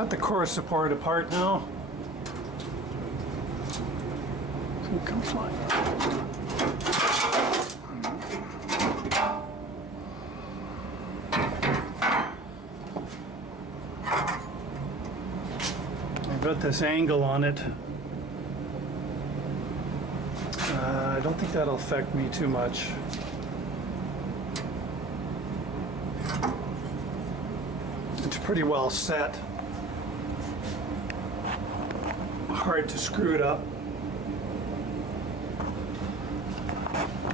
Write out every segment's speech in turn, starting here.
got the core support apart now. So come flying. I've got this angle on it. I don't think that'll affect me too much. It's pretty well set. Hard to screw it up.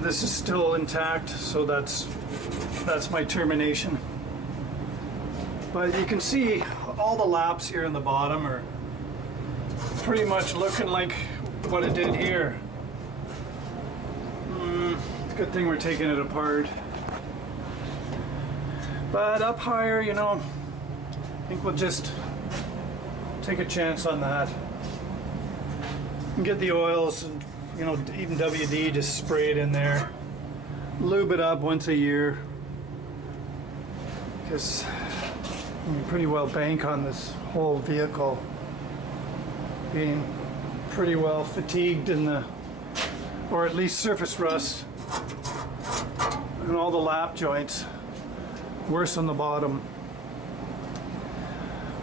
This is still intact, so that's my termination. But you can see all the laps here in the bottom are pretty much looking like what it did here. Good thing we're taking it apart. But up higher, you know, I think we'll just take a chance on that. And get the oils and, you know, even WD, just spray it in there. Lube it up once a year. Because you can pretty well bank on this whole vehicle being pretty well fatigued in the, or at least surface rust. And all the lap joints, worse on the bottom.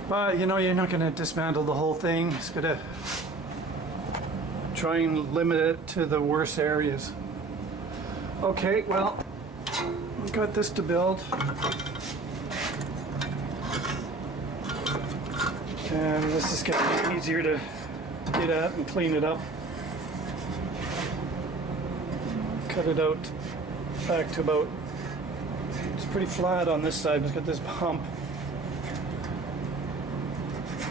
But you know, you're not going to dismantle the whole thing. It's going to try and limit it to the worst areas. Okay, well, we've got this to build. And this is going to be easier to get at and clean it up. Cut it out back to about, it's pretty flat on this side. It's got this hump.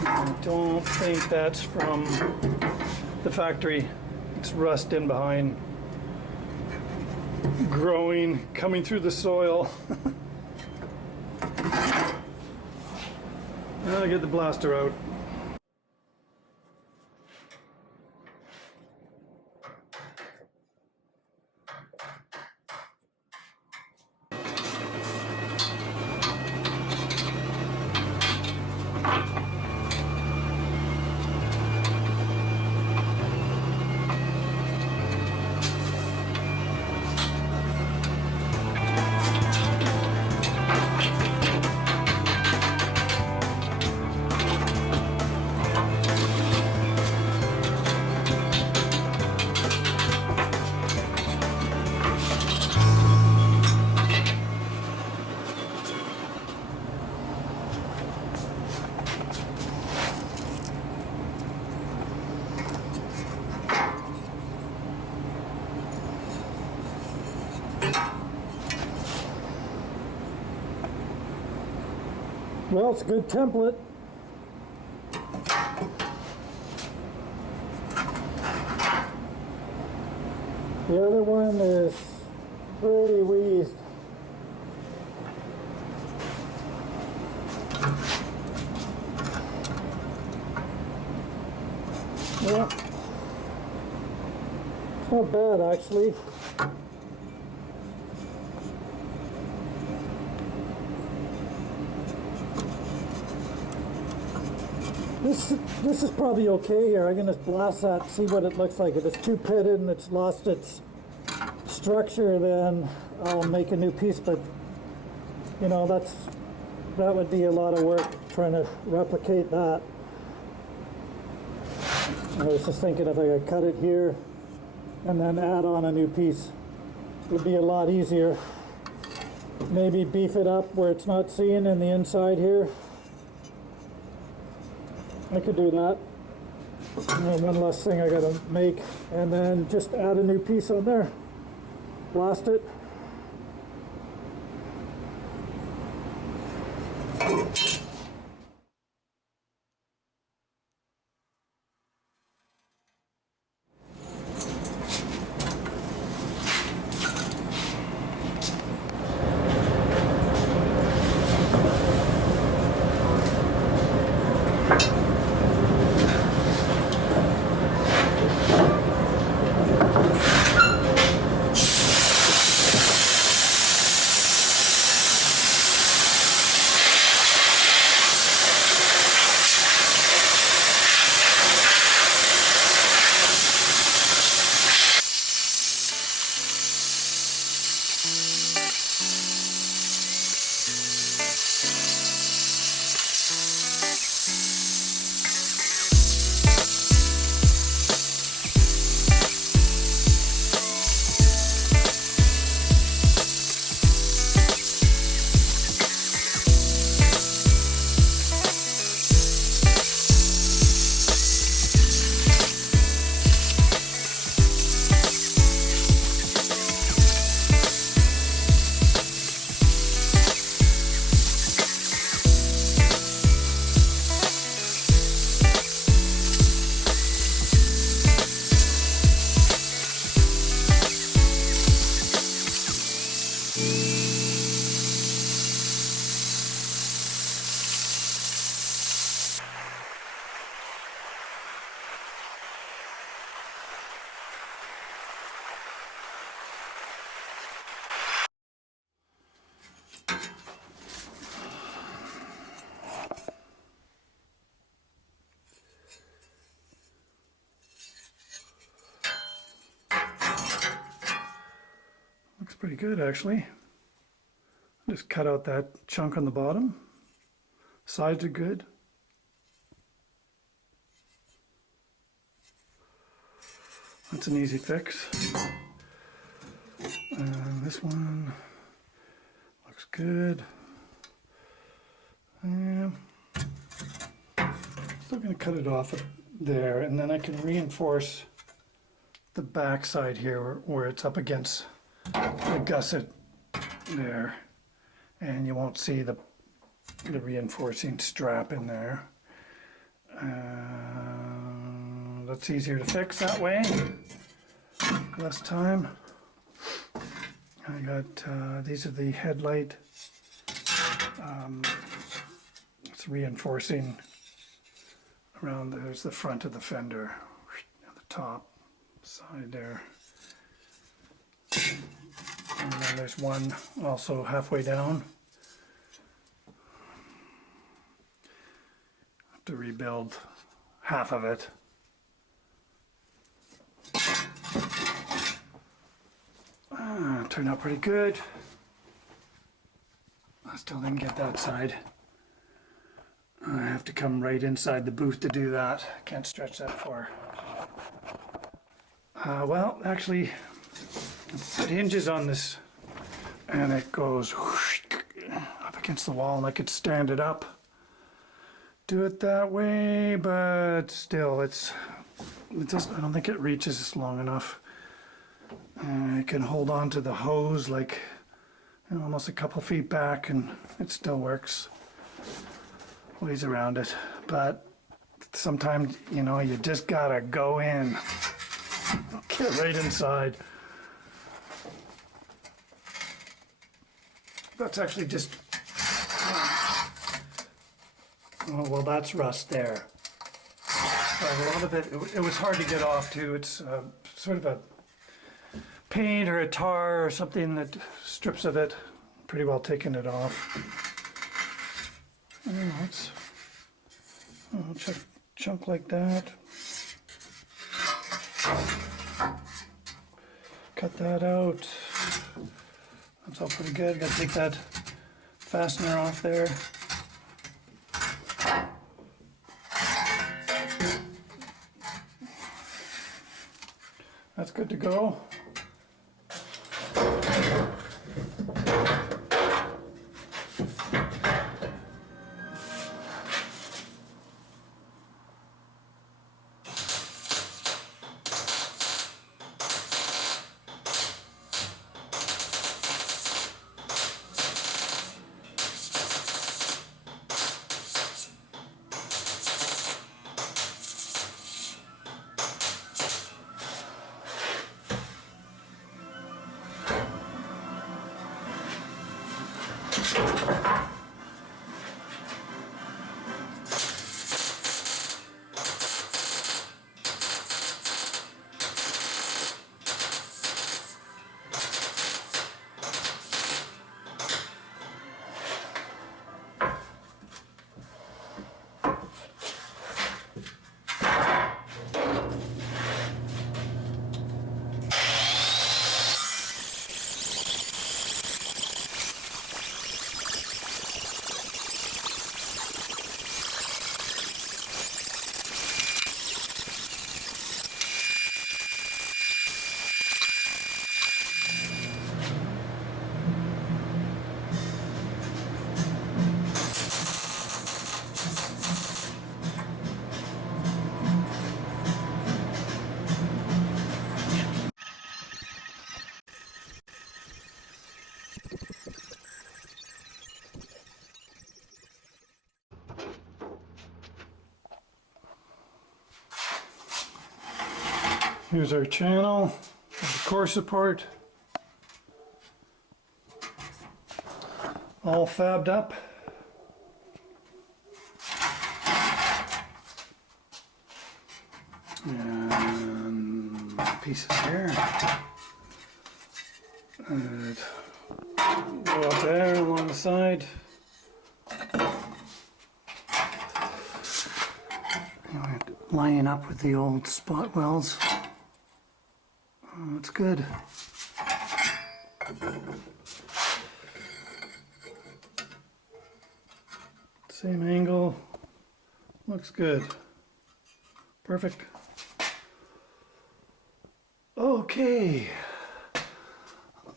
I don't think that's from the factory. It's rust in behind, growing, coming through the soil. I'll get the blaster out. Well, it's a good template. The other one is pretty wheezed. Yeah, it's not bad actually. This is probably okay here. I'm going to blast that, see what it looks like. If it's too pitted and it's lost its structure, then I'll make a new piece. But you know, that would be a lot of work trying to replicate that. I was just thinking if I could cut it here and then add on a new piece, it would be a lot easier. Maybe beef it up where it's not seen in the inside here. I could do that. And one less thing I gotta make, and then just add a new piece on there. Blast it. Looks pretty good actually. Just cut out that chunk on the bottom. Sides are good. That's an easy fix. And this one looks good. Still going to cut it off there, and then I can reinforce the back side here where it's up against the gusset there, and you won't see the reinforcing strap in there. That's easier to fix that way, less time. I got these are the headlight. It's reinforcing around. There's the front of the fender, at the top side there, and then there's one also halfway down. Have to rebuild half of it. Turned out pretty good. I still didn't get that side. I have to come right inside the booth to do that. Can't stretch that far. Well, actually, it hinges on this, and it goes whoosh, up against the wall, and I could stand it up. Do it that way, but still, I don't think it reaches long enough. I can hold on to the hose like almost a couple feet back, and it still works. Ways around it, but sometimes you just gotta go in, get right inside. That's actually just oh well, that's rust there. But a lot of it was hard to get off too. It's sort of a paint or a tar or something that strips of it. Pretty well taken it off. It's a chunk like that. Cut that out. That's all pretty good. Got to take that fastener off there. That's good to go. Here's our channel, the core support, all fabbed up. And pieces here. And go up there along the side. Lining up with the old spot welds. That's good. Same angle. Looks good. Perfect. Okay.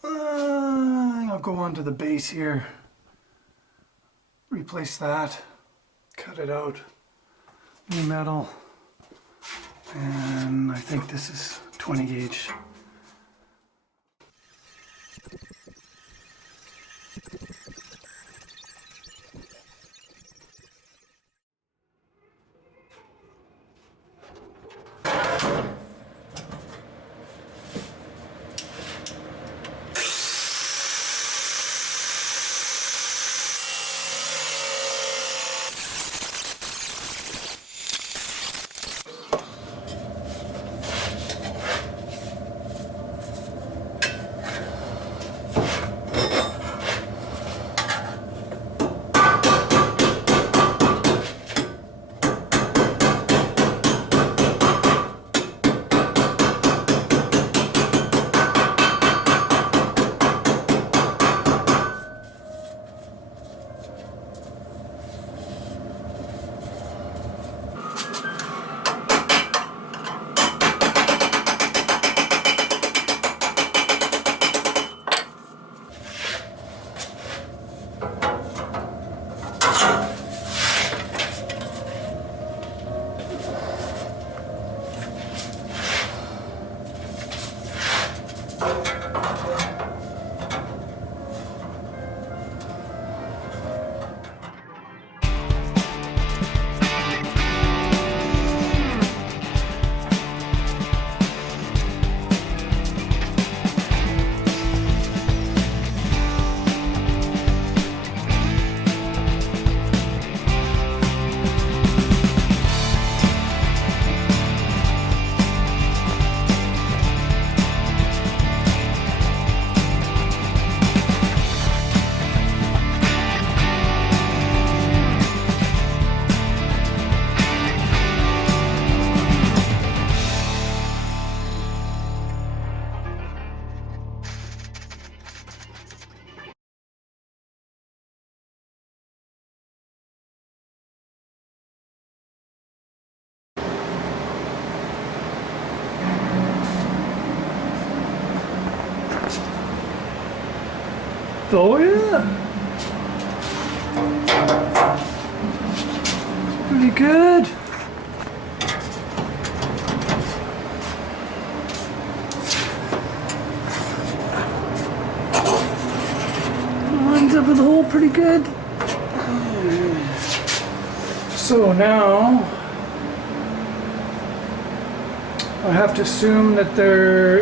I'll go on to the base here. Replace that. Cut it out. New metal. And I think this is 20 gauge. Oh yeah, pretty good. Lines up with the hole pretty good. So now I have to assume that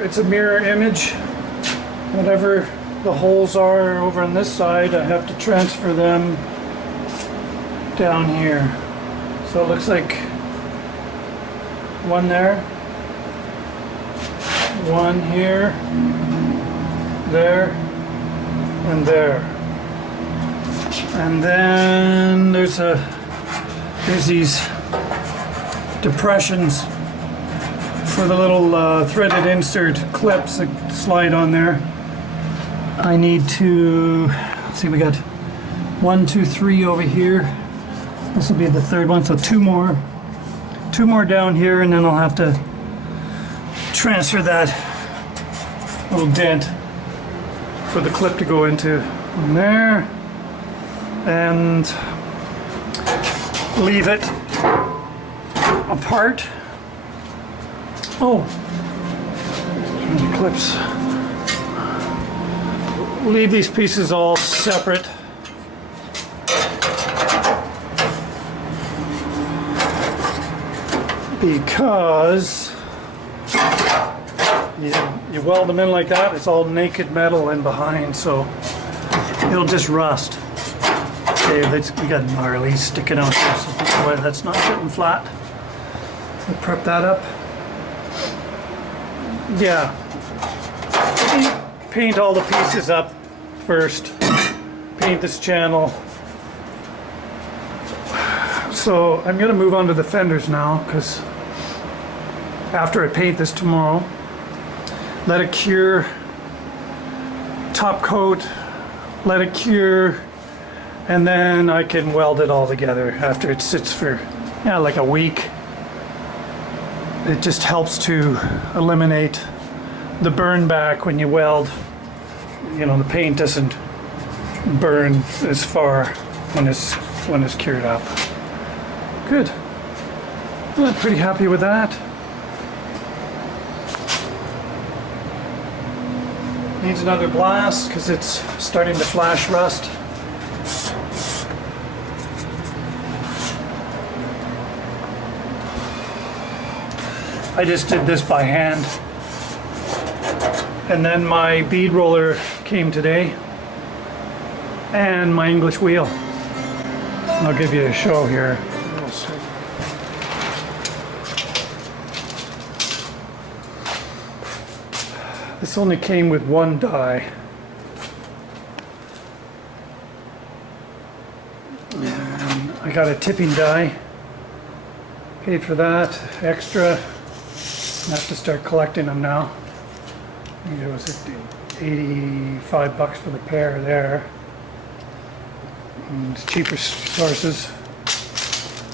it's a mirror image. Whatever the holes are over on this side, I have to transfer them down here. So it looks like one there, one here, there, and there. And then there's these depressions for the little threaded insert clips that slide on there. I need to, let's see, we got 1, 2, 3 over here. This will be the third one, so two more down here, and then I'll have to transfer that little dent for the clip to go into in there, and leave it apart. Oh, the clips. Leave these pieces all separate. Because you weld them in like that, it's all naked metal in behind, so it'll just rust. Okay, we got gnarly sticking out there, so that's not sitting flat. So prep that up. Yeah. Paint all the pieces up first. Paint this channel. So I'm going to move on to the fenders now, because after I paint this tomorrow, let it cure, top coat, let it cure, and then I can weld it all together after it sits for like a week. It just helps to eliminate the burn back when you weld. You know, the paint doesn't burn as far when it's cured up. Good. Well, I'm pretty happy with that. Needs another blast because it's starting to flash rust. I just did this by hand. And then my bead roller came today. And my English wheel. I'll give you a show here. This only came with one die. And I got a tipping die. Paid for that, extra. I have to start collecting them now. I think it was 85 bucks for the pair there. And it's cheaper sources.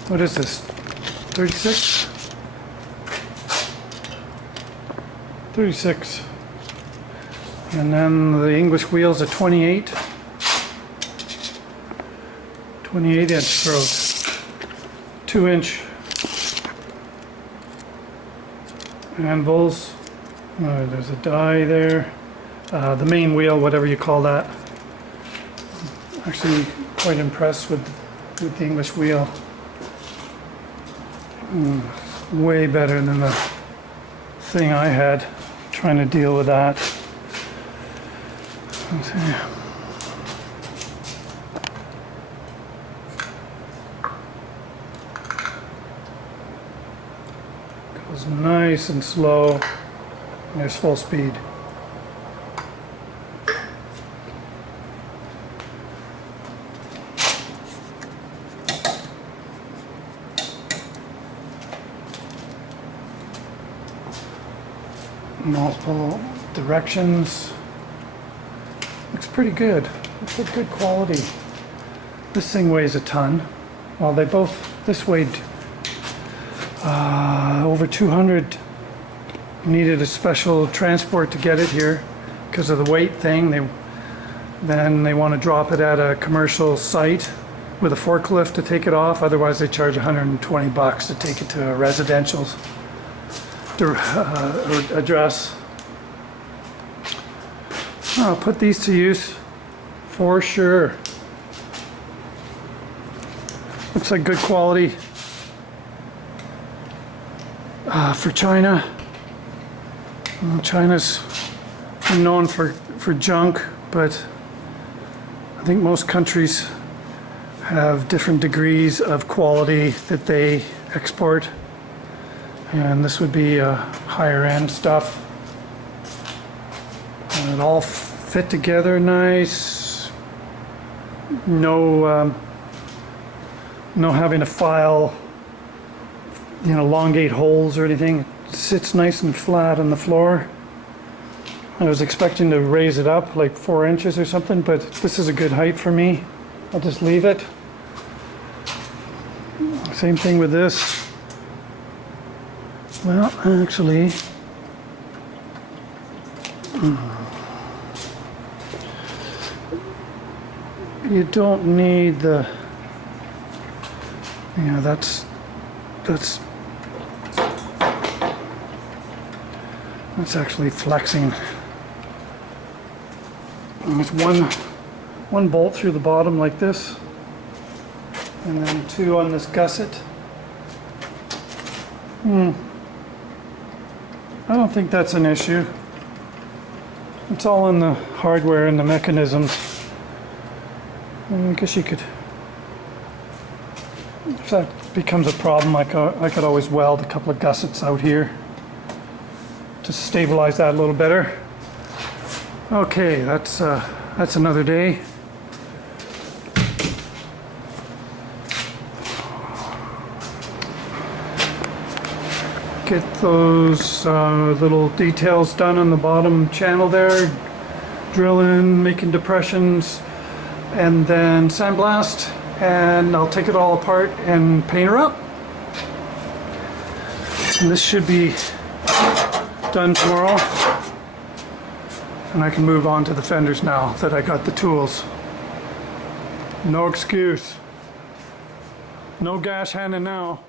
What is this? 36? 36. And then the English wheels are 28. 28-inch throat. 2-inch anvils. There's a die there. The main wheel, whatever you call that. Actually, quite impressed with the English wheel. Way better than the thing I had trying to deal with that. Okay. Goes nice and slow. There's full speed. Multiple directions. Looks pretty good. It's a good quality. This thing weighs a ton. Well, they both, this weighed over 200. Needed a special transport to get it here because of the weight thing. Then they want to drop it at a commercial site with a forklift to take it off. Otherwise, they charge 120 bucks to take it to a residential address. I'll put these to use for sure. Looks like good quality for China. China's known for junk, but I think most countries have different degrees of quality that they export. And this would be higher end stuff. And it all fit together nice. No having to file, elongate holes or anything. It sits nice and flat on the floor. I was expecting to raise it up like 4 inches or something, but this is a good height for me. I'll just leave it. Same thing with this. Well, actually, you don't need the, that's actually flexing. And there's one bolt through the bottom like this, and then 2 on this gusset. I don't think that's an issue. It's all in the hardware and the mechanisms. I guess you could, if that becomes a problem, I could always weld a couple of gussets out here to stabilize that a little better. Okay, that's another day. Get those little details done on the bottom channel there. drilling, making depressions, and then sandblast, and I'll take it all apart and paint her up. And this should be done tomorrow. And I can move on to the fenders now that I got the tools. No excuse. No gash handing now.